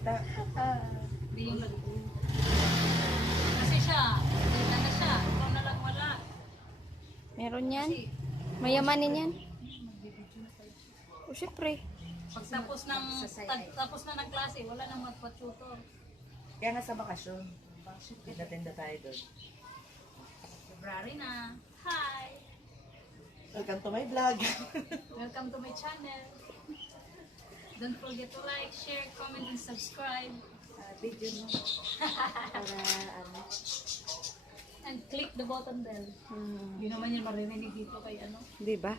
salita. Hindi yung kasi siya, hindi na siya. Ikaw na lang wala. Meron yan? Mayamanin yan? O, syempre. Pagtapos na ng klase, wala nang magpa-tutor. Kaya nga sa bakasyon. Tinda tayo doon. February na. Hi! Welcome to my vlog. Welcome to my channel. Don't forget to like, share, comment, and subscribe. Video mo. Para ano. And click the button bell. Yun naman yung maririnig dito kay ano. Di ba?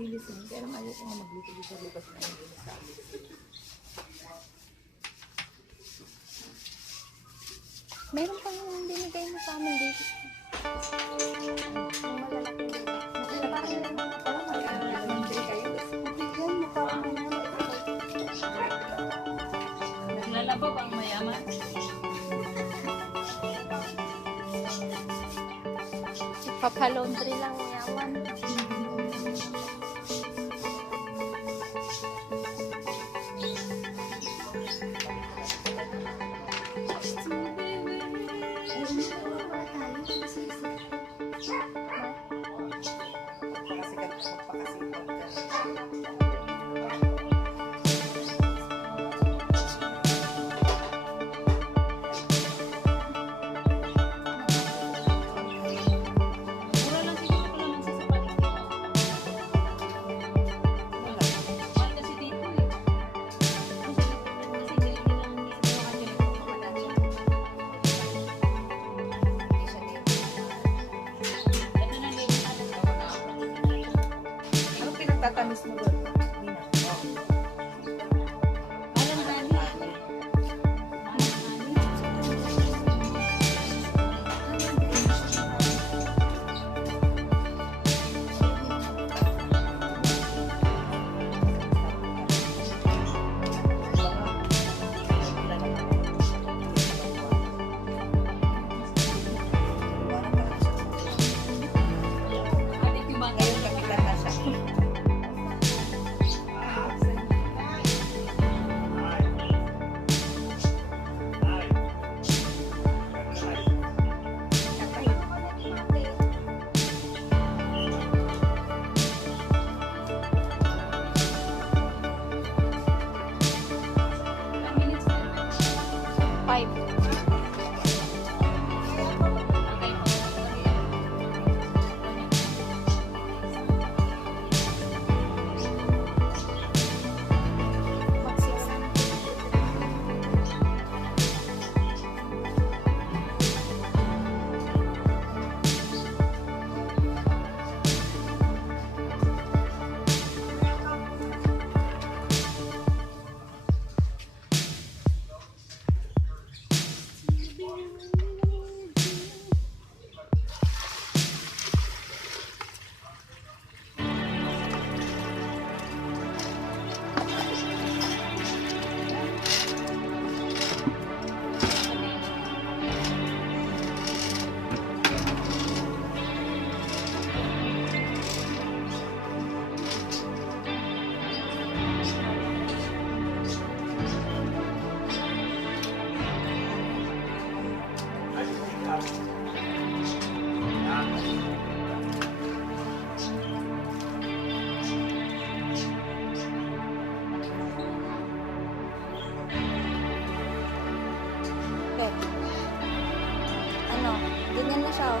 Pero ayoko nga maglito sa labas na hindi sa amin. Meron pa yung binigay mo sa amin dito. Yung malalaki dito. Malalaki na naman. Parang malalaki kayo. Yan, mukha mo na. Naglalaba ba ang mayaman? Papalondry lang yaman. Mura lang siguro ko lang sa paligid. Mahal kasi dito eh. Kasi hindi lang dito kasi nagpapakalat siya. Ito na lang yung Anong pinagtatamis mo doon? Nina? alam namin. Adik yung mga Ngayon kapitan na siya. Okay. Ano? Ganyan na siya, oh.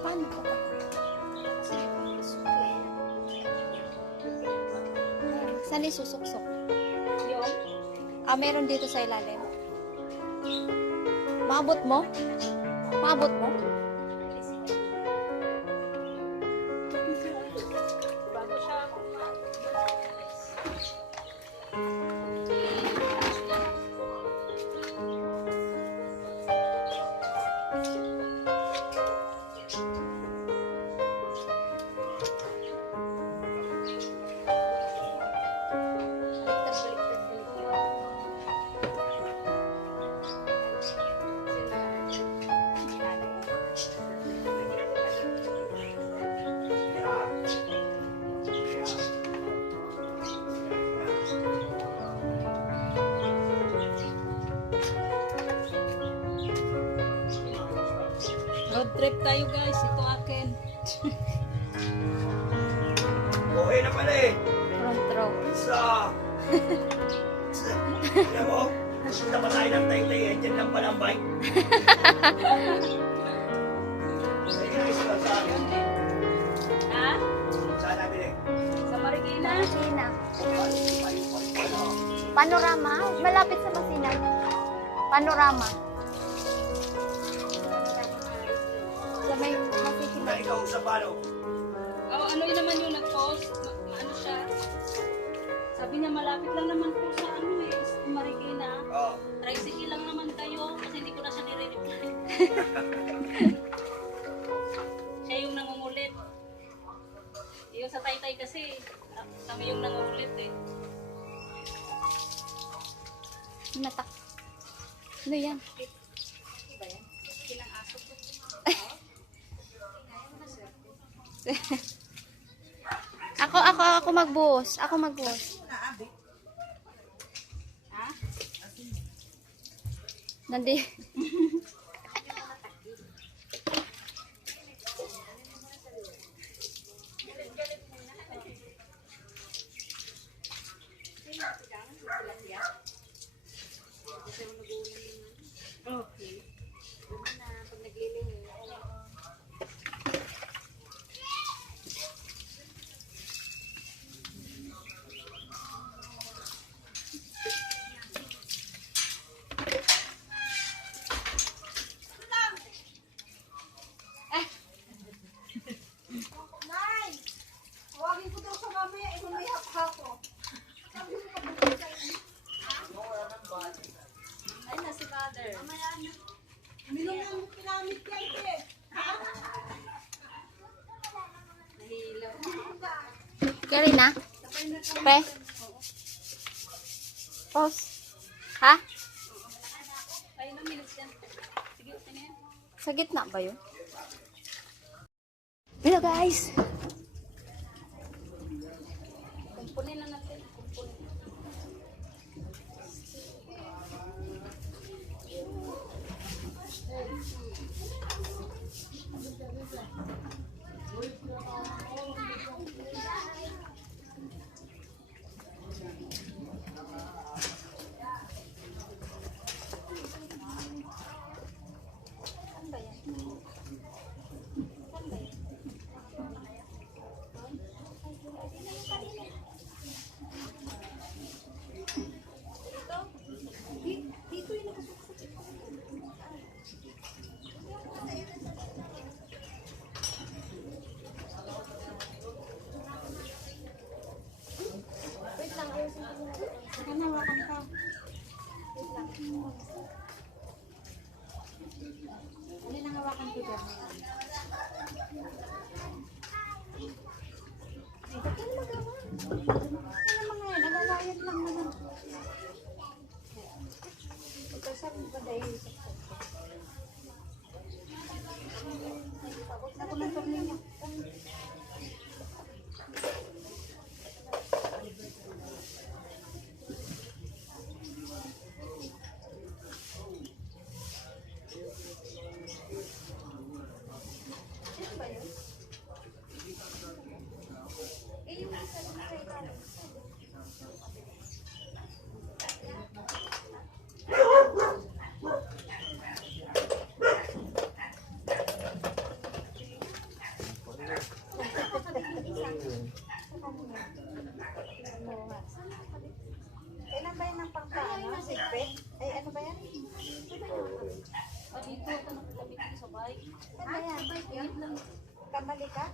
Paano ko pa? Saan isusuksok? Yung? Ah, meron dito sa ilalim. Maabot mo? Maabot mo? Bago siya. Road trip tayo guys, ito akin. Okay na pala eh. Front row. Isa. Alam mo, punta pa tayo ng Taytay eh. Diyan lang pala ang bike. Sige na, isa sa akin. Ha? Saan natin eh? Sa Marikina? Masina. Panorama? Malapit sa Masina. Panorama. Sa may Masina. Na ikaw sa palo. Oh, ano yun naman yung nag-post? Ano siya? Sabi niya malapit lang naman po sa ano eh, sa Marikina. Oo. Tricycle lang naman kayo kasi hindi ko na siya nire-reply. Siya yung nangungulit. Yung sa Taytay kasi, kami yung nangungulit eh. Natak. Ano yan? Kinang aso ko. Ako magbuhos. Ako magbuhos. Ha? Nandi. Okay. Ay, na si mother. Nahilaw. Kari na? Pe? Pause. Ha? Ay naman. dyan. Sige, okay na yan. Sa gitna ba yun? Hello guys! Kumpunin na natin. Kumpunin. Ano yung nangawakan ko dyan? Ba't yan magawa? Ano mga yan? Nagawayad lang naman. Ito sa baday. Ako ng tornilyo. Kailan ba yan ang pangkaano? Sigpit? Ay, ano ba yan? Dito ako nakakabit ko sa bike. Ano ba yan? Yun? Kamali ka?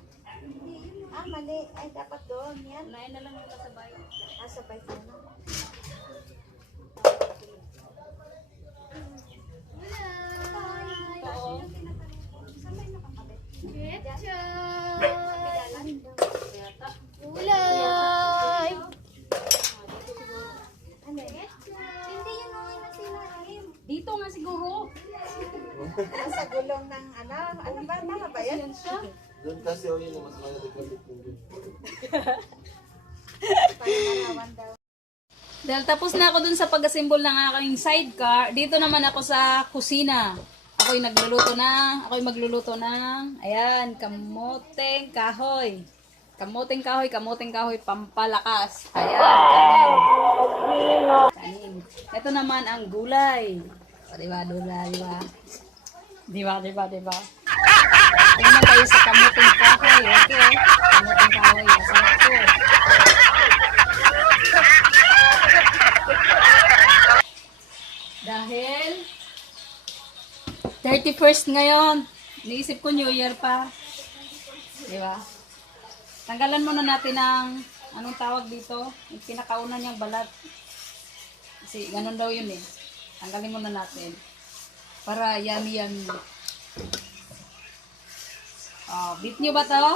Ah, mali. Ay, dapat doon. Yan. Unahin na lang muna sa bike. Ah, sabay ko na. Oo. Saan ba yung nakakabit? Yata. Ulay! Ano eh? Hindi yun ang nasinahin. Dito nga siguro. Nasa gulong ng ano? Ano ba? Tama ba yan? Yan siya. Doon kasi o yun, mas malaki kapit mo dun. Pangarawan daw. Dahil tapos na ako dun sa pag-assemble ng aking sidecar, dito naman ako sa kusina. Ako'y magluluto ng, ayan, kamoteng kahoy. Kamoteng kahoy, pampalakas. Ayan, kanin. Ito naman ang gulay. O, diba? Diba? Ito naman tayo sa kamoteng kahoy. Okay, kamoteng kahoy. Masarap to. Dahil 31st ngayon, naisip ko New Year pa. Di ba? Tanggalan muna natin ng, anong tawag dito? Yung pinakauna niyang balat. Kasi ganun daw yun eh. Tanggalin muna natin. Para yummy. Oh, beat nyo ba to?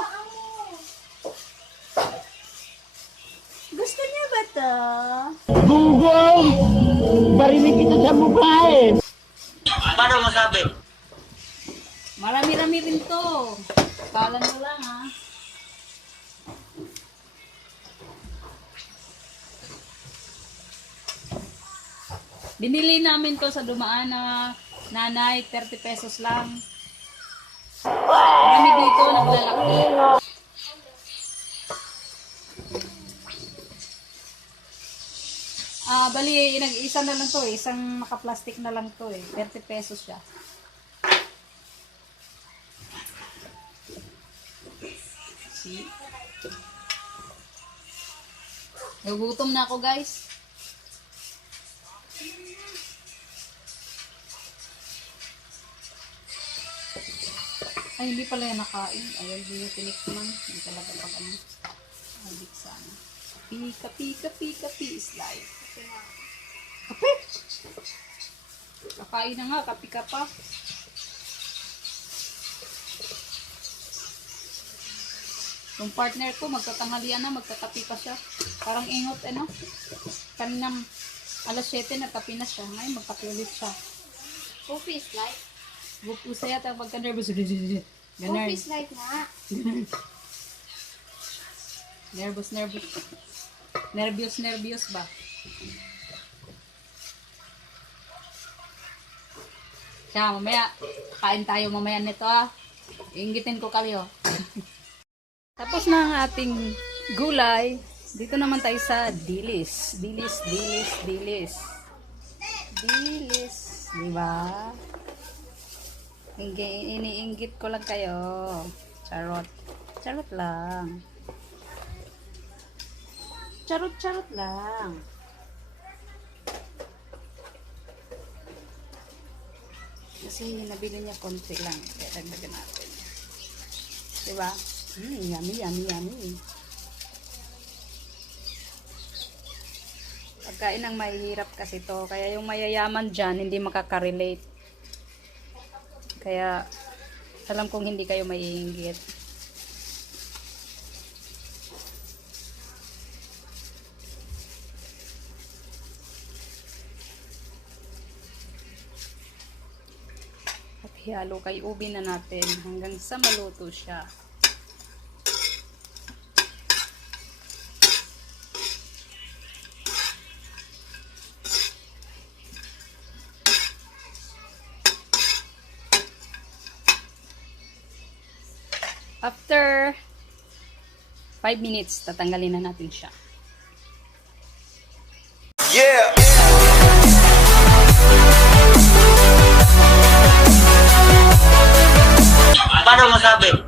Gusto niyo ba to? Gunggong! Barinig kita sa mukha eh! Paano masabi? Marami-rami rin to. Kala mo lang ha. Binili namin to sa dumaan na nanay, 30 pesos lang. Marami dito, naglalaki. Bali, isa na lang to eh. Isang naka-plastic na lang to eh. 30 pesos siya. See? Nagugutom na ako guys. Ay, hindi pala yan nakain. Ayaw, hindi yung tinikman. Hindi talaga pag ano. Adik sana. Pika, is life. Kape! Kakain na nga, kape ka pa. Yung partner ko, magtatanghalian na, magtatapi pa siya. Parang ingot, ano? Kanina, alas 7 na tapi na siya. Ngayon, magtapi ulit siya. Coffee is light. Bupusa yata pagka nervous. Coffee Ganun. is light nga. Nervous ba? Siya, mamaya, kain tayo mamaya nito ah. Inggitin ko kayo. Tapos na ang ating gulay. Dito naman tayo sa dilis. Dilis. Diba? Iniinggit ko lang kayo. Charot. Charot lang. Charot lang. Kasi nabili niya konti lang. Kaya dagdagan natin. Diba? Yummy. Pagkain ang mahihirap kasi to. Kaya yung mayayaman dyan, hindi makaka-relate. Kaya, alam kong hindi kayo maiinggit. At halo kay ubi na natin hanggang sa maluto siya. After 5 minutes, tatanggalin na natin siya. Yeah! Paano masabi?